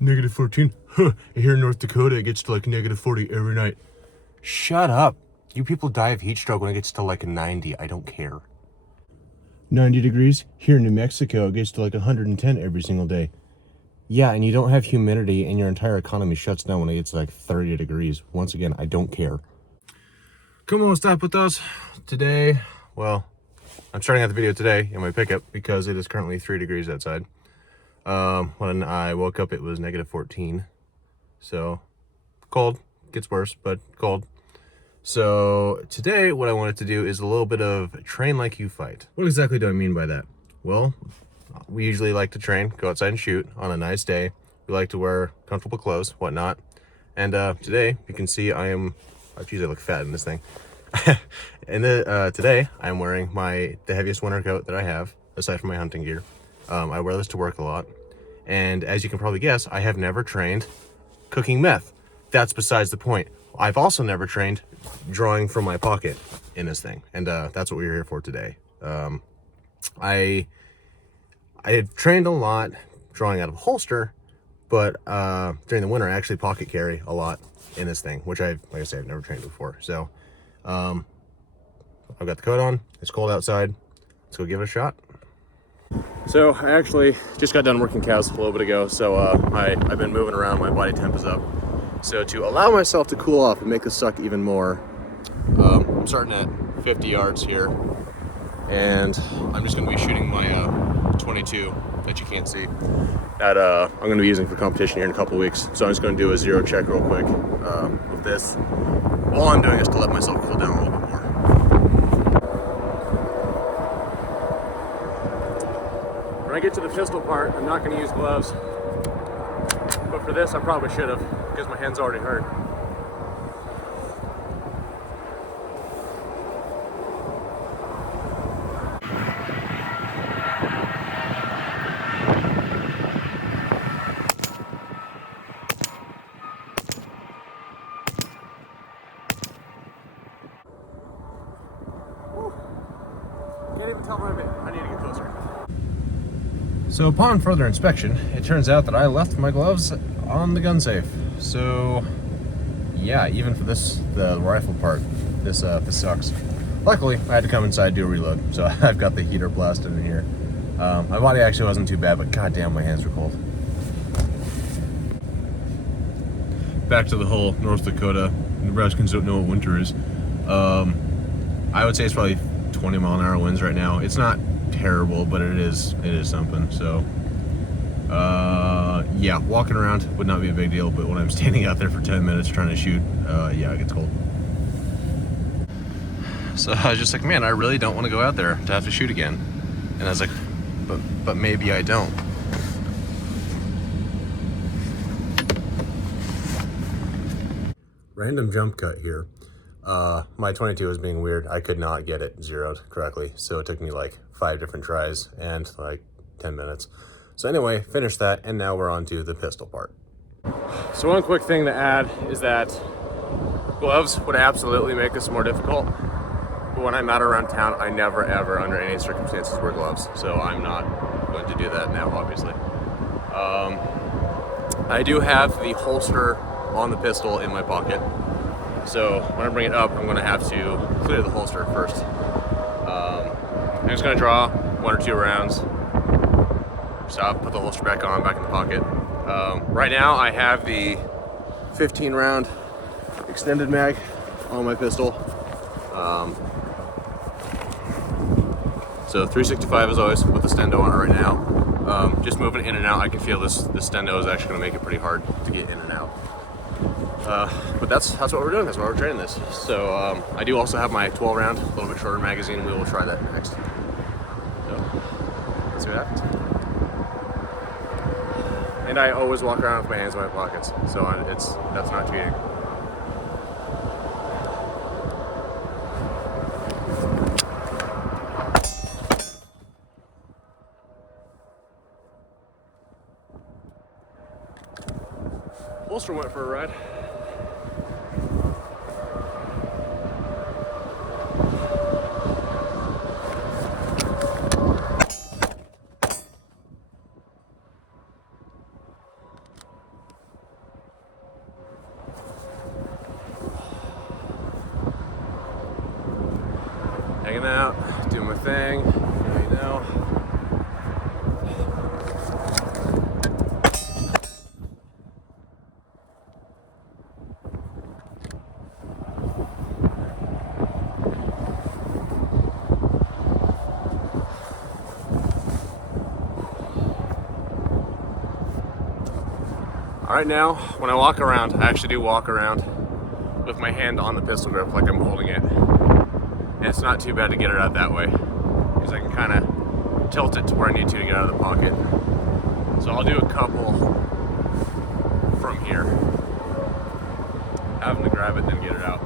Negative 14? Huh, here in North Dakota it gets to like negative 40 every night. Shut up. You people die of heat stroke when it gets to like 90. I don't care. 90 degrees? Here in New Mexico it gets to like 110 every single day. Yeah, and you don't have humidity and your entire economy shuts down when it gets like 30 degrees. Once again, I don't care. Come on, stop with us. Today, well, I'm starting out the video today in my pickup because it is currently 3 degrees outside. When I woke up, it was negative 14. So, cold. Gets worse, but cold. So, today, what I wanted to do is a little bit of train like you fight. What exactly do I mean by that? Well, we usually like to train, go outside and shoot on a nice day. We like to wear comfortable clothes, whatnot. And today, you can see I look fat in this thing. And today, I'm wearing the heaviest winter coat that I have, aside from my hunting gear. I wear this to work a lot. And as you can probably guess, I have never trained cooking meth. That's besides the point. I've also never trained drawing from my pocket in this thing. And that's what we're here for today. I had trained a lot drawing out of a holster, but during the winter I actually pocket carry a lot in this thing, which like I said, I've never trained before. So I've got the coat on, it's cold outside, let's go give it a shot. So I actually just got done working cows a little bit ago, so I've been moving around, my body temp is up. So to allow myself to cool off and make this suck even more, I'm starting at 50 yards here, and I'm just going to be shooting my 22 that you can't see that I'm going to be using for competition here in a couple weeks. So I'm just going to do a zero check real quick with this. All I'm doing is to let myself cool down a little bit more. When I get to the pistol part, I'm not going to use gloves, but for this I probably should have, because my hands already hurt. Can't even tell my bit. I need to get closer. So upon further inspection, it turns out that I left my gloves on the gun safe. So yeah, even for the rifle part, this sucks. Luckily, I had to come inside, do a reload, so I've got the heater blasted in here. My body actually wasn't too bad, but goddamn, my hands were cold. Back to the whole North Dakota, Nebraskans don't know what winter is. I would say it's probably 20-mile-an-hour winds right now. It's not terrible, but it is something. So yeah, walking around would not be a big deal, but when I'm standing out there for 10 minutes trying to shoot, yeah, it gets cold. So I was just like, man, I really don't want to go out there to have to shoot again. And I was like, but maybe I don't. Random jump cut here. My 22 was being weird. I could not get it zeroed correctly, so it took me like 5 different tries and like 10 minutes. So anyway, finished that, and now we're on to the pistol part. So one quick thing to add is that gloves would absolutely make this more difficult, but when I'm out around town, I never ever under any circumstances wear gloves, so I'm not going to do that now, obviously. I do have the holster on the pistol in my pocket, so when I bring it up, I'm going to have to clear the holster first. I'm just going to draw 1 or 2 rounds, stop, put the holster back on, back in the pocket. Right now I have the 15 round extended mag on my pistol. So 365 as always with the stendo on it right now. Just moving in and out, I can feel this stendo is actually going to make it pretty hard to get in and out. But that's what we're doing. That's why we're training this. So I do also have my 12 round, a little bit shorter magazine. We will try that next. So let's see what happens. And I always walk around with my hands in my pockets, so that's not cheating. Holster went for a ride. hanging out, doing my thing, you know. Right now, when I walk around, I actually do walk around with my hand on the pistol grip like I'm holding it. And it's not too bad to get it out that way, because I can kind of tilt it to where I need to get out of the pocket. So I'll do a couple from here, having to grab it and then get it out.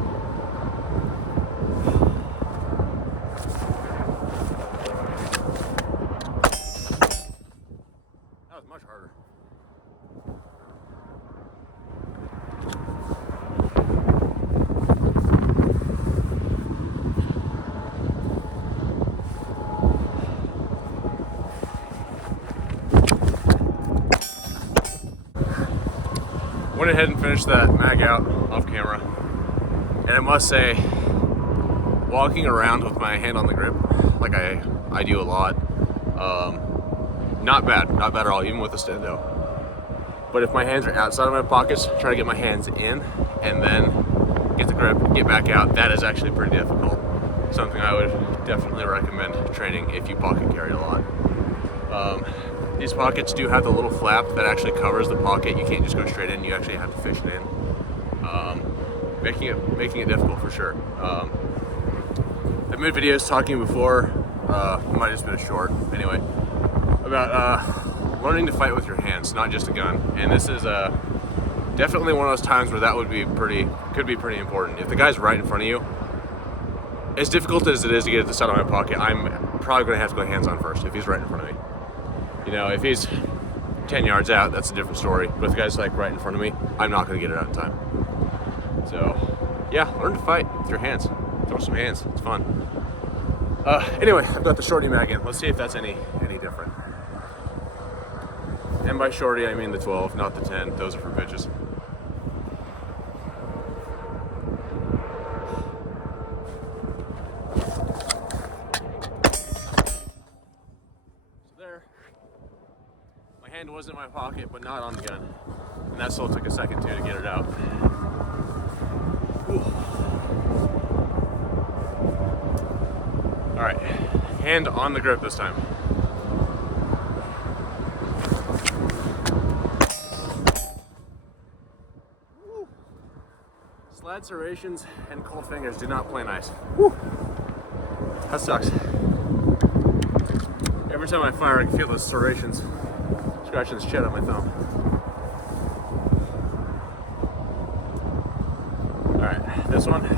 That was much harder. Went ahead and finished that mag out off camera, and I must say, walking around with my hand on the grip like I do a lot, not bad at all, even with the stendo. But if my hands are outside of my pockets, try to get my hands in and then get the grip, get back out, that is actually pretty difficult. Something I would definitely recommend training if you pocket carry a lot. These pockets do have the little flap that actually covers the pocket. You can't just go straight in, you actually have to fish it in. Making it difficult for sure. I've made videos talking before, it might have just been a short, anyway, about learning to fight with your hands, not just a gun. And this is definitely one of those times where that would be could be pretty important. If the guy's right in front of you, as difficult as it is to get it this out of my pocket, I'm probably gonna have to go hands on first if he's right in front of me. You know, if he's 10 yards out, that's a different story. But if the guy's like right in front of me, I'm not gonna get it out in time. So yeah, learn to fight with your hands. Throw some hands, it's fun. Anyway, I've got the shorty mag in. Let's see if that's any different. And by shorty, I mean the 12, not the 10. Those are for bitches. So there. My hand was in my pocket, but not on the gun. And that still took a second too to get it out. Ooh. All right, hand on the grip this time. Woo. Slad serrations and cold fingers do not play nice. Woo. That sucks. Every time I fire, I can feel those serrations scratching the shit out of my thumb. All right, this one.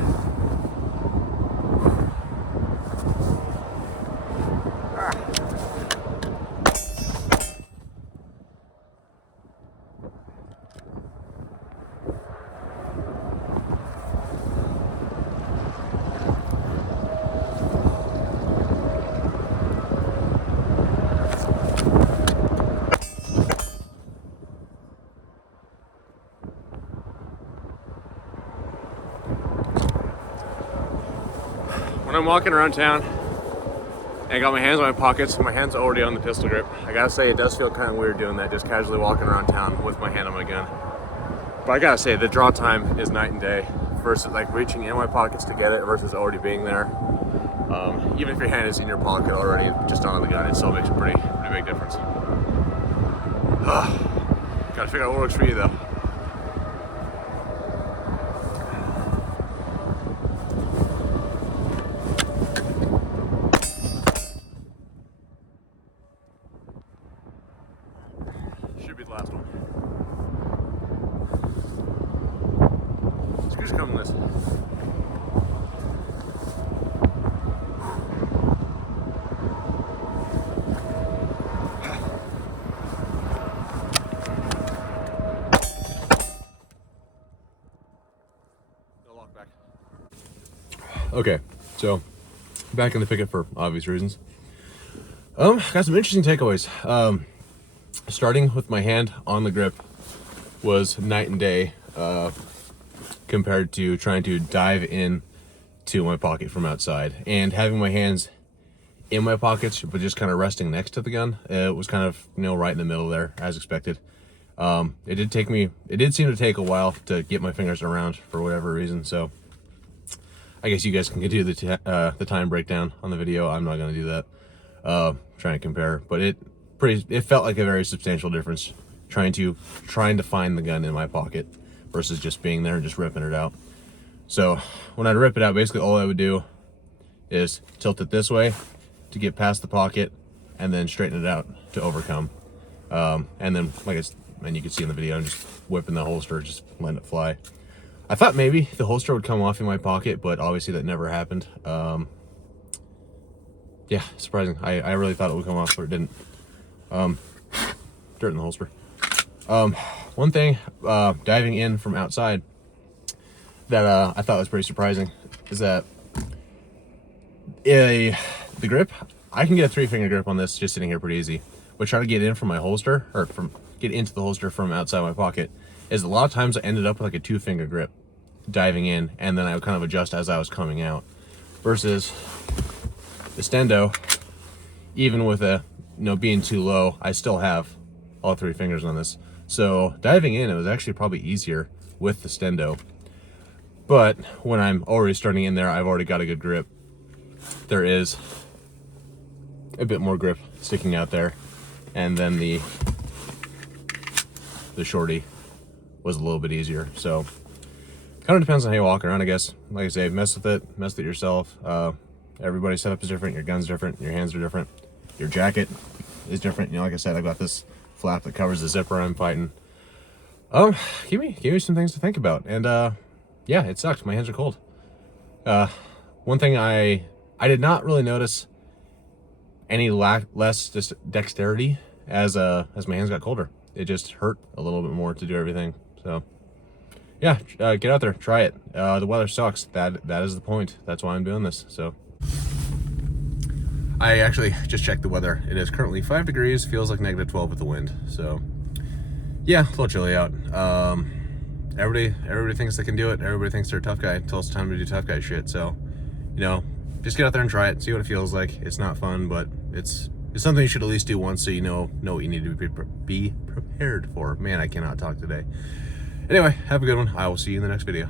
When I'm walking around town and I got my hands in my pockets, my hand's already on the pistol grip, I gotta say it does feel kind of weird doing that, just casually walking around town with my hand on my gun. But I gotta say, the draw time is night and day versus like reaching in my pockets to get it versus already being there. Even if your hand is in your pocket already, just not on the gun, it still makes a pretty big difference. Gotta figure out what works for you though. Should be the last one. Screws come in this. No lock back. Okay, so back in the picket for obvious reasons. Got some interesting takeaways. Starting with my hand on the grip was night and day compared to trying to dive in to my pocket from outside, and having my hands in my pockets but just kind of resting next to the gun, it was kind of, you know, right in the middle there, as expected. It did seem to take a while to get my fingers around for whatever reason, so I guess you guys can do the time breakdown on the video. I'm not going to do that. Trying to compare, but it felt like a very substantial difference trying to find the gun in my pocket versus just being there and just ripping it out. So when I'd rip it out, basically all I would do is tilt it this way to get past the pocket, and then straighten it out to overcome. And then, and you can see in the video, I'm just whipping the holster, just letting it fly. I thought maybe the holster would come off in my pocket, but obviously that never happened. Yeah, surprising. I really thought it would come off, but it didn't. Dirt in the holster. One thing, diving in from outside that I thought was pretty surprising is that the grip, I can get a 3-finger grip on this just sitting here pretty easy, but try to get in from my holster, or get into the holster from outside my pocket, is a lot of times I ended up with like a 2-finger grip diving in, and then I would kind of adjust as I was coming out. Versus the stendo, even with being too low, I still have all 3 fingers on this. So diving in, it was actually probably easier with the stendo. But when I'm already starting in there, I've already got a good grip. There is a bit more grip sticking out there, and then the shorty was a little bit easier. So kind of depends on how you walk around, I guess. Like I say, mess with it yourself. Everybody's setup is different, your gun's different, your hands are different, your jacket is different. You know, like I said, I've got this flap that covers the zipper I'm fighting. Give me some things to think about. And yeah, it sucks. My hands are cold. One thing I did not really notice any less dexterity as my hands got colder. It just hurt a little bit more to do everything. So yeah, get out there, try it. The weather sucks. That is the point. That's why I'm doing this. So I actually just checked the weather. It is currently 5 degrees, feels like -12 with the wind. So yeah, a little chilly out. Everybody thinks they can do it. Everybody thinks they're a tough guy until it's time to do tough guy shit. So, you know, just get out there and try it, see what it feels like. It's not fun, but it's something you should at least do once, so you know what you need to be prepared for. Man, I cannot talk today. Anyway, have a good one. I will see you in the next video.